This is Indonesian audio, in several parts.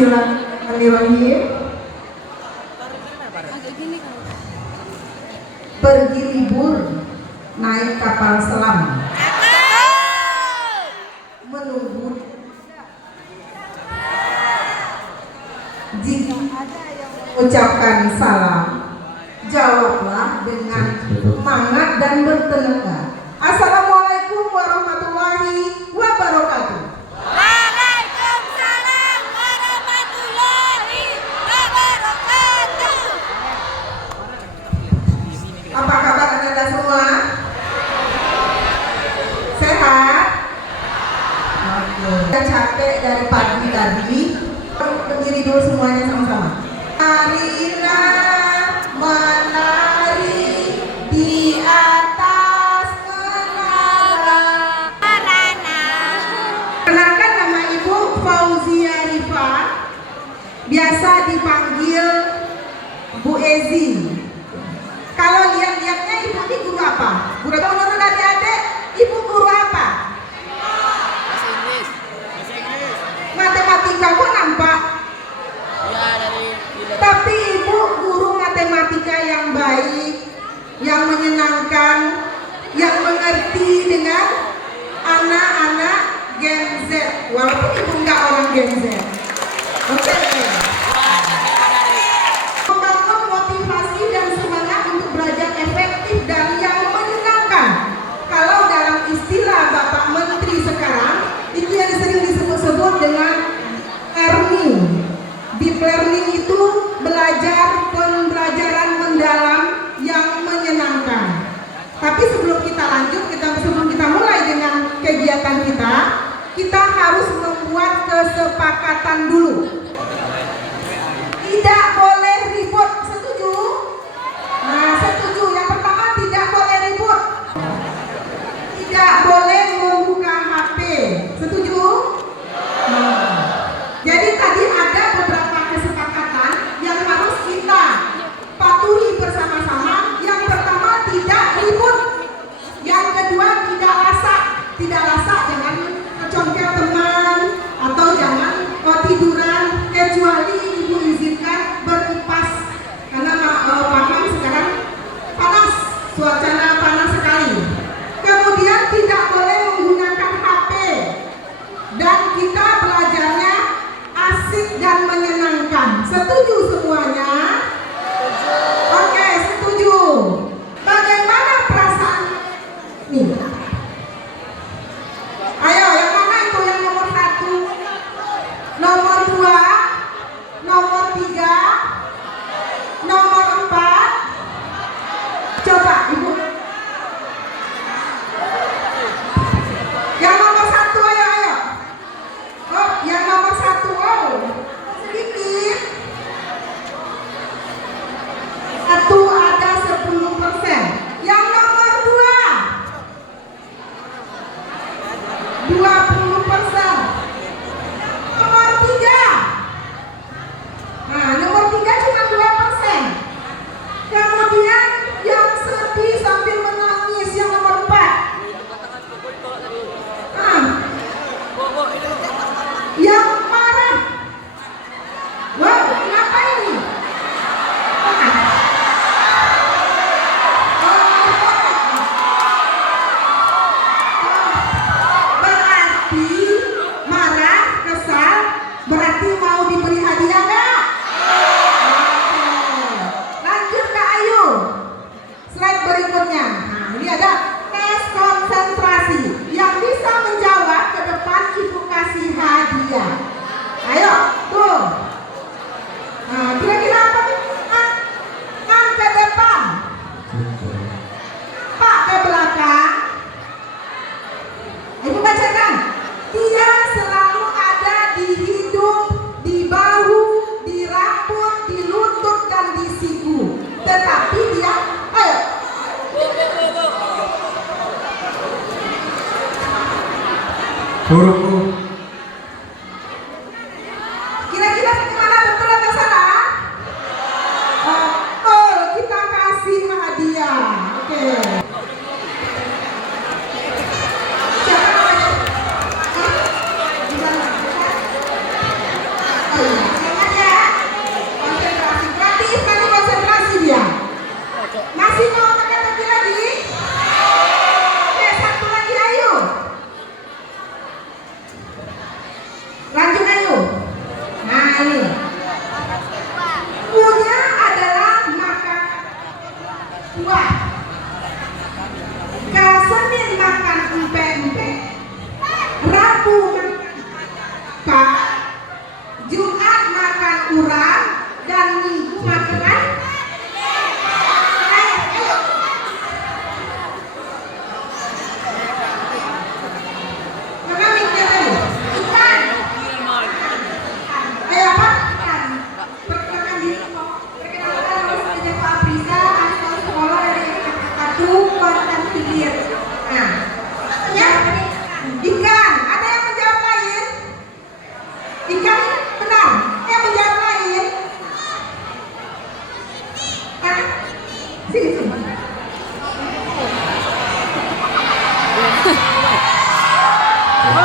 Bismillahirrahmanirrahim. Pergi libur naik kapal selam, menunggu jika ada yang mengucapkan salam, jawablah dengan semangat dan bertenaga. Assalamualaikum warahmatullahi wabarakatuh. Waalaikumsalam warahmatullahi wabarakatuh. Apa kabar Anda semua? Sehat? Oke. Udah capek dari pagi tadi. Berdiri dulu semuanya sama-sama. Marilah menari di atas menara. Kenalkan, nama Ibu Fauzia Rifa, biasa dipanggil Bu Ezi. Kalau lihat-lihatnya Ibu ini guru apa? Guru apa menurut adik-adik? Ibu guru apa? Bahasa Inggris. Matematika kok nampak? Ya, dari Tapi Ibu guru matematika yang baik, yang menyenangkan, yang mengerti dengan anak-anak Gen Z. Walaupun Ibu nggak orang Gen Z. Oke. Membangun motivasi dan semangat untuk belajar efektif dan yang menyenangkan. Kalau dalam istilah Bapak Menteri sekarang, itu yang sering disebut-sebut dengan learning. Deep learning itu belajar pembelajaran mendalam yang menyenangkan. Tapi sebelum kita lanjut, sebelum kita mulai dengan kegiatan kita harus membuat kesepakatan dulu. Tidak boleh ribut, setuju? Nah, setuju. Yang pertama, tidak boleh ribut. Tidak boleh membuka HP. Setuju? Nah. Jadi tadi ada beberapa kesepakatan yang harus kita patuhi bersama-sama. Yang pertama, tidak ribut. Yang kedua, tidak lasak. Tidak lasak, jangan kecongkel teman atau jangan tiduran, kecuali Ibu izinkan berkipas karena paham sekarang panas, suasana panas sekali. Kemudian tidak boleh menggunakan HP dan kita belajarnya asik dan menyenangkan. Setuju semuanya? Oke, setuju. Bagaimana perasaan nih? Ayo, yang mana itu yang nomor 1, nomor 2, nomor 3, nomor 4? Coba Ibu. Yang nomor 1, ayo. Oh, yang nomor 1, oh, sedikit. 1 ada 10%. Yang nomor 2, 20%. Nomor 3. Nah, nomor 3 cuma 2%. Kemudian yang sedih sambil menangis yang nomor 4. Yang marah. Wow, kenapa ini? Berarti marah, kesal, berarti mau diberi hadiah nggak? Lanjut Kak Ayu. Slide berikutnya. Nah, ini ada tes konsentrasi. Yang bisa menjawab ke depan Ibu kasih hadiah. Ayo, tuh. Nah, kira-kira apa nih? Kan ke depan. Pak ke belakang. Ibu bacakan. Dia selalu ada di hidung, di bahu, di rambut, di lutut, dan di siku. Tetapi dia, ayo. Huruf Kira-kira bagaimana, betul atau salah? Oh, kita kasih hadiah. Oke. Siapa namanya? Hah? Gimana? Oh, iya. nih. U-nya adalah makan buah. Senin makan empek-empek, Rabu makan kak, Jumat makan urang, dan Minggu makan mana mikir tadi? Ikan. Apa? Ikan. Perkenalkan diri kok. Perkenalkan nama saya Pak Aprisa, asal sekolah dari satu Kota Hilir. Nah, ya, ikan. Ada yang menjawab lain? Ikan benar. Yang menjawab lain? Hah? Sini. Apa?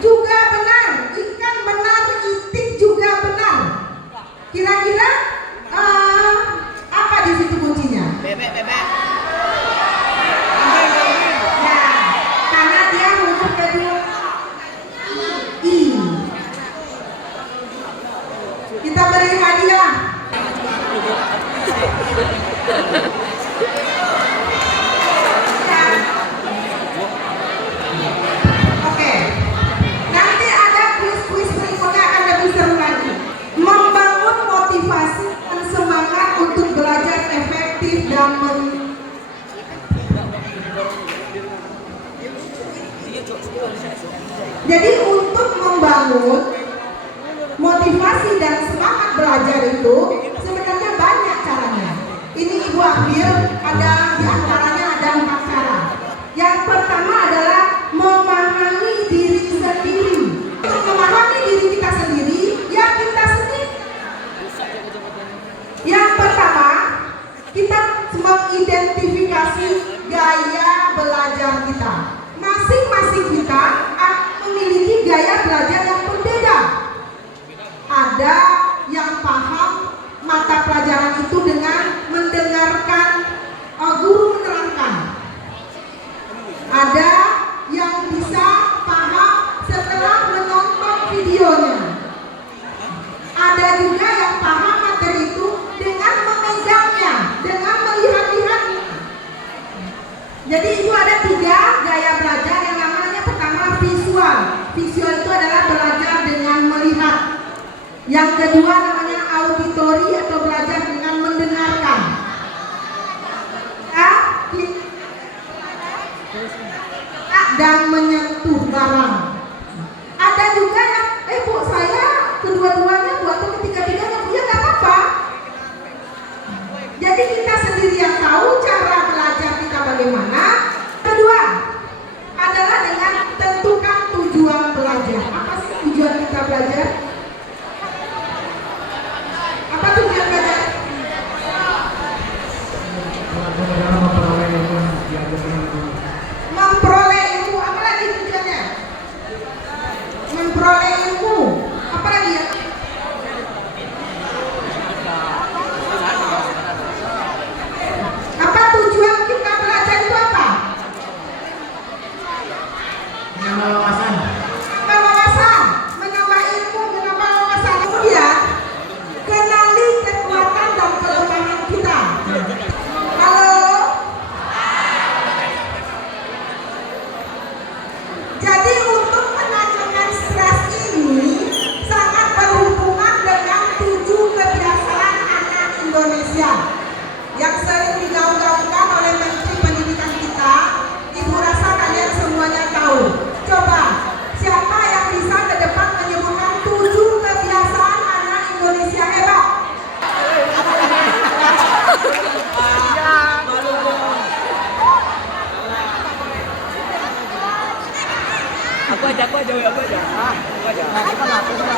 Juga benar, ikan benar, itik juga benar. Kira-kira apa di situ kuncinya? Bebek. Ya, karena dia huruf kedua I. Kita beri hadiah. Ya. Oke. Nanti ada kuis-kuis berikutnya akan lebih seru lagi. Membangun motivasi dan semangat untuk belajar efektif dan Jadi untuk membangun motivasi dan semangat belajar itu sebenarnya banyak caranya. Ini Ibu ambil ada di antaranya ada 4 cara. Yang pertama adalah memahami diri sendiri. Untuk memahami diri kita sendiri, ya kita sendiri. Yang pertama, kita mengidentifikasi gaya belajar kita. Masing-masing kita memiliki gaya belajar yang berbeda. Ada yang paham mata pelajaran itu dengan mendengarkan guru menerangkan. Ada yang bisa paham setelah menonton videonya. Ada juga yang paham materi itu dengan memegangnya, dengan melihat-lihat. Jadi itu ada 3 gaya belajar. Yang namanya pertama visual. Visual itu adalah belajar dengan melihat. Yang kedua namanya auditory atau belajar dengan mendengarkan. Dan menyentuh barang. Ada juga yang Bu, saya kedua-duanya Bu atau ketiga-tiganya Bu, ya nggak apa-apa. Jadi kita sendiri yang tahu cara belajar kita bagaimana. Kedua adalah dengan tentukan tujuan belajar. Apa sih tujuan kita belajar? Apa tujuan belajar? Memperoleh ilmu. Apa lagi tujuannya? Memperoleh ilmu. Apa lagi ya? Apa tujuan kita belajar itu apa? Menambah wawasan. Menambah wawasan, menambah ilmu, menambah wawasan. Kemudian kenali kekuatan dan kelemahan kita. Halo. Jadi untuk menangani stres ini sangat berhubungan dengan 7 kebiasaan anak Indonesia yang sering digaung-gaungkan oleh Menteri Pendidikan kita. Ibu rasa kalian semuanya tahu. Coba, siapa yang bisa ke depan menyebutkan 7 kebiasaan anak Indonesia hebat? Aku aja. Aku aja. Nggak usah.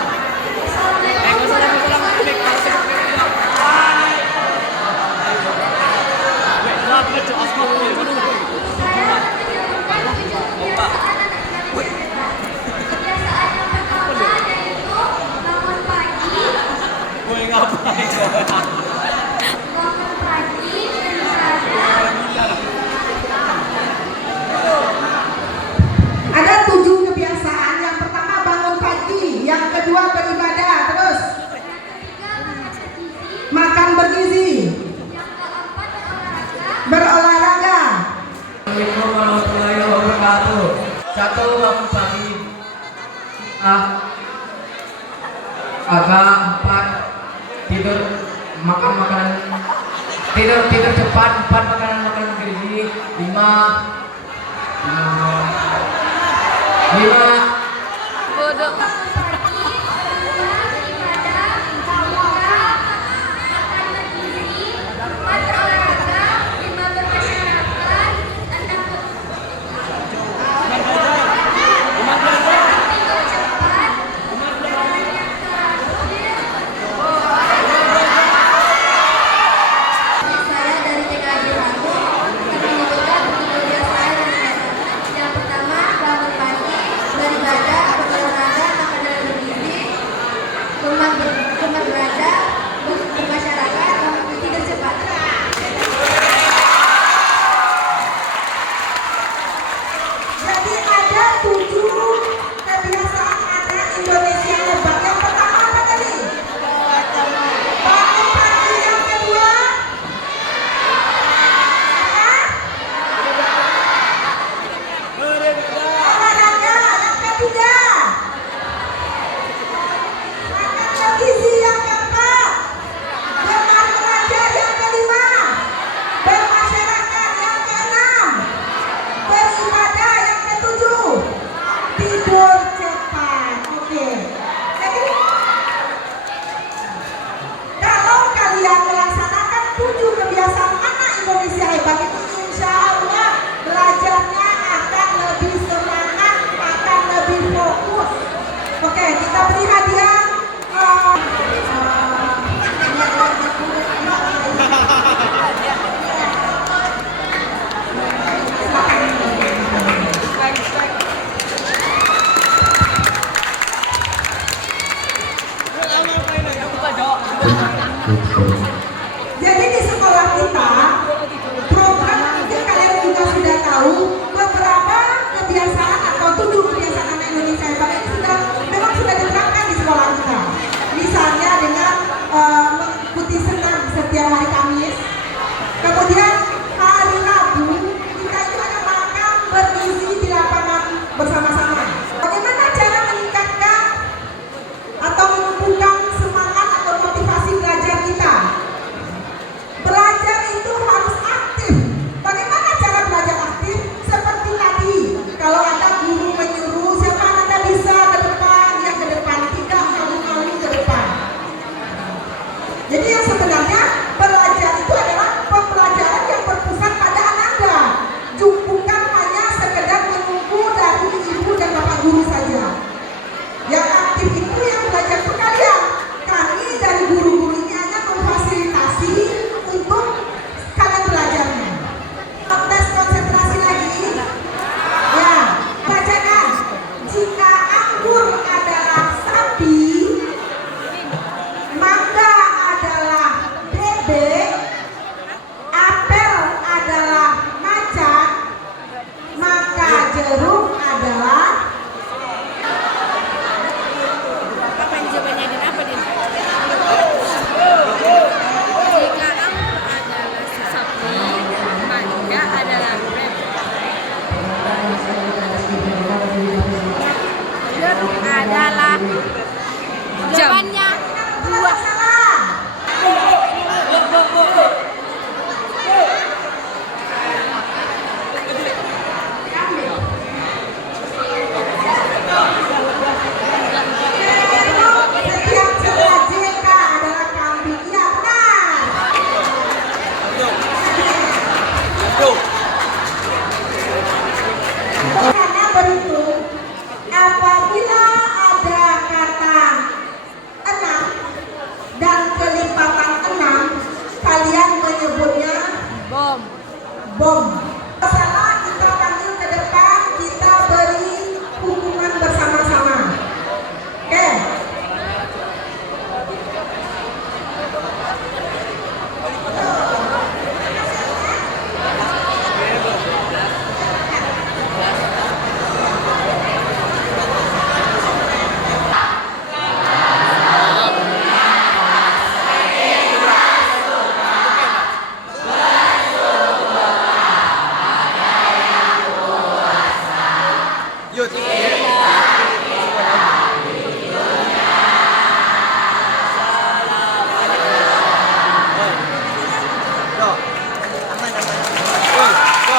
Satu, bangun pagi. Agak. Empat, tidur makan makanan tidur cepat. Empat, makanan bergizi. Lima Bodoh. Saya dari TKJ Bandung akan mencoba untuk kebiasaan yang pertama, bangun pagi, beribadah, berolahraga, makan yang bergizi, gemar belajar, bermasyarakat, mengikuti dan cepat. Jadi ada 7 kebiasaan anak Indonesia hebat. Yang pertama apa tadi? Bangun pagi. Yang kedua olahraga. Yang ketiga makan bergizi. Yang keempat gemar belajar. Yang kelima bermasyarakat. Yang keenam beribadah. Yang ketujuh tidur cepat. Oke. Jadi kalau kalian melaksanakan 7 kebiasaan anak Indonesia hebat itu, insya Allah belajarnya akan lebih semangat, akan lebih fokus. Oke, kita beri hadiah. Jadi di sekolah kita program, mungkin kalian juga sudah tahu, beberapa kebiasaan atau 7 kebiasaan anak Indonesia hebat ini memang sudah diterapkan di sekolah kita. Misalnya dengan mengikuti senam setiap hari Kamis. Kemudian hari Rabu kita itu ada makan bergizi di lapangan bersama-sama. Bagaimana cara meningkatkan atau menumbuhkan semangat atau motivasi belajar kita? Belajar itu harus aktif. Bagaimana cara belajar aktif? Seperti tadi, kalau ada guru menyuruh, siapa Anda bisa ke depan, ya ke depan, tidak malu-malu ke depan. Jadi yang sebenarnya belajar itu adalah pembelajaran yang berpusat pada Anda, bukan hanya sekedar menunggu dari ibu dan bapak guru saja. Yang aktif itu yang belajar itu kalian. Kami dari guru-guru ini hanya memfasilitasi untuk kalian belajarnya. Tes konsentrasi lagi. Ya, bacakan. Jika anggur adalah sapi, mangga adalah bebek, apel adalah macan, maka jeruk adalah Apa yang jawabannya Din? Apa Din? Jika anggur adalah sapi, mangga adalah bebek. Jeruk adalah jawabannya buah. salah. Setiap setelah JK adalah kambing. Ya benar. Karena berhitung, apabila ada kata 6 dan kelipatan 6, kalian menyebutnya Bom. bom. Salah, kita panggil ke depan, kita beri hukuman bersama-sama. Oke. Lanjut. Go. Aman, aman. Go.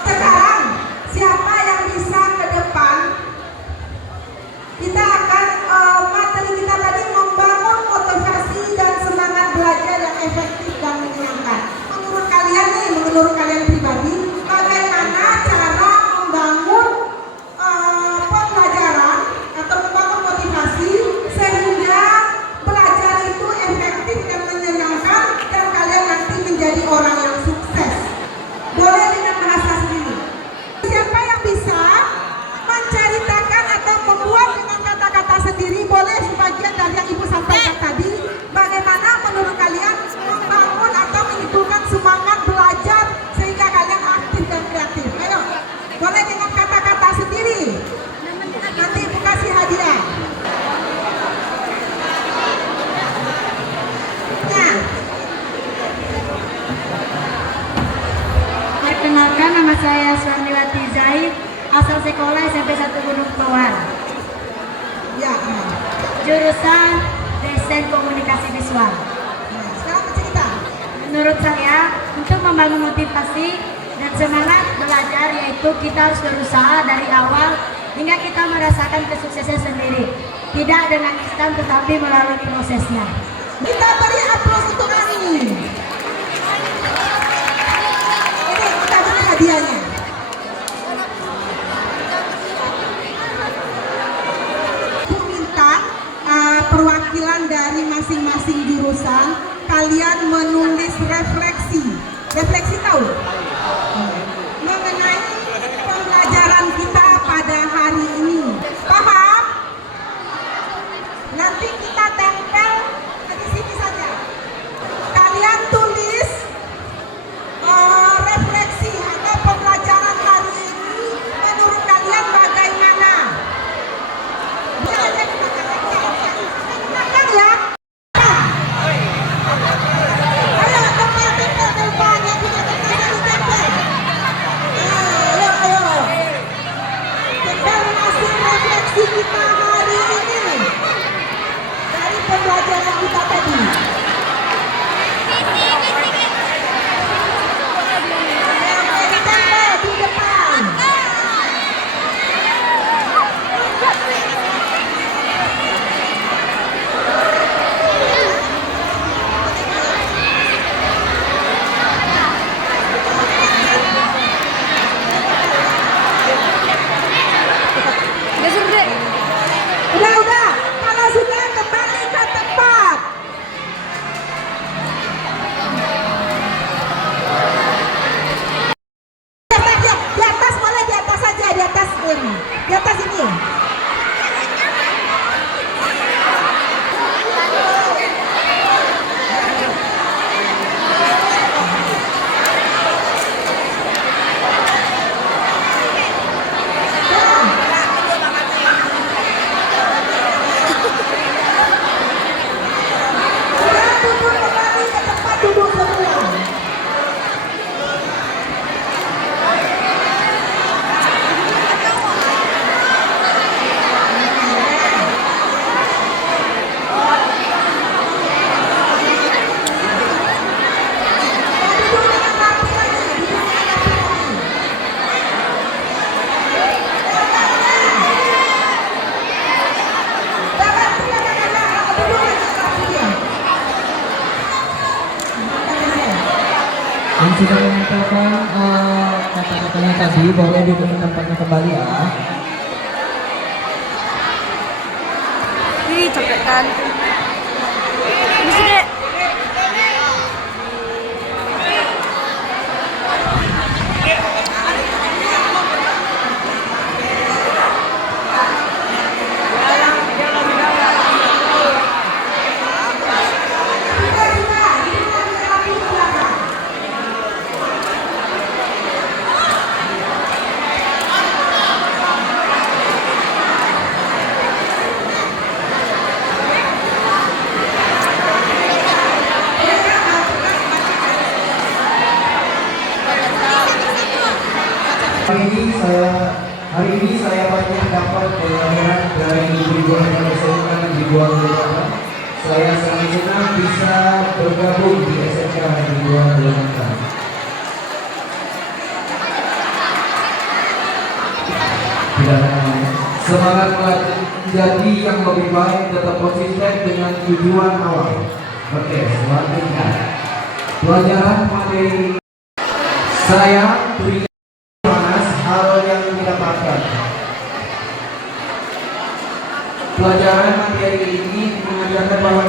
Sekarang siapa yang bisa ke depan? Kita akan materi kita tadi membangun motivasi dan semangat belajar yang efektif dan menyenangkan. Menurut kalian pribadi, bagaimana cara membangun pembelajaran atau membangun motivasi sehingga belajar itu efektif dan menyenangkan dan kalian nanti menjadi orang yang sukses? Boleh dengan bahasa sendiri. Siapa yang bisa menceritakan atau membuat dengan kata-kata sendiri? Boleh sebagian dari yang Ibu sampaikan tadi. Bagaimana menurut kalian membangun atau menimbulkan semangat belajar sehingga kalian aktif dan kreatif? Ayo, boleh dengan kata-kata sendiri. Nanti Ibu kasih hadiah. Nah, Perkenalkan, nama saya Suarniwati Zaid, asal sekolah SMP 1 Gunung Bawah. ya. Jurusan Desain Komunikasi Visual. Nah, sekarang bercerita. Menurut saya, untuk membangun motivasi dan semangat belajar yaitu kita harus berusaha dari awal hingga kita merasakan kesuksesan sendiri. Tidak dengan instan tetapi melalui prosesnya. Kita beri aplaus untuk Ani. Ini kita beri hadiahnya. Aku minta perwakilan dari masing-masing jurusan kalian menulis refleksi. Refleksi tahu? Mengenai pembelajaran kita pada hari ini. Paham? Nanti kita tempel di sini saja. Kalian tulis refleksi atau pembelajaran hari ini menurut kalian bagaimana? Bisa aja di belakang ya. Ayo tempel depan yang punya kertas ditempel. Ayo. Tempel hasil refleksi kita hari ini dari pembelajaran kita tadi. Tempel di depan. Udah. Kalau sudah kembali ke tempat. Di atas boleh, di atas saja, di atas ini. Di atas ini. Sudah duduk kembali ke tempat duduk semua. Duduk dengan rapi lagi, duduk dengan rapi lagi. Jangan tidak duduk lagi rapi dia. Yang sudah menyampaikan kata-katanya tadi boleh duduk di tempatnya kembali ya. Ini capek kan? Bisa deh. Hari ini saya banyak dapat pelajaran dari Bibuan SMK Bibuan Jakarta. Saya sangat senang bisa bergabung di SMK Bibuan Jakarta. Semangat menjadi yang lebih baik, tetap konsisten dengan tujuan awal. Oke, selanjutnya pelajaran materi saya berikan panas hal yang didapatkan. Pelajaran materi ini mengajarkan bahwa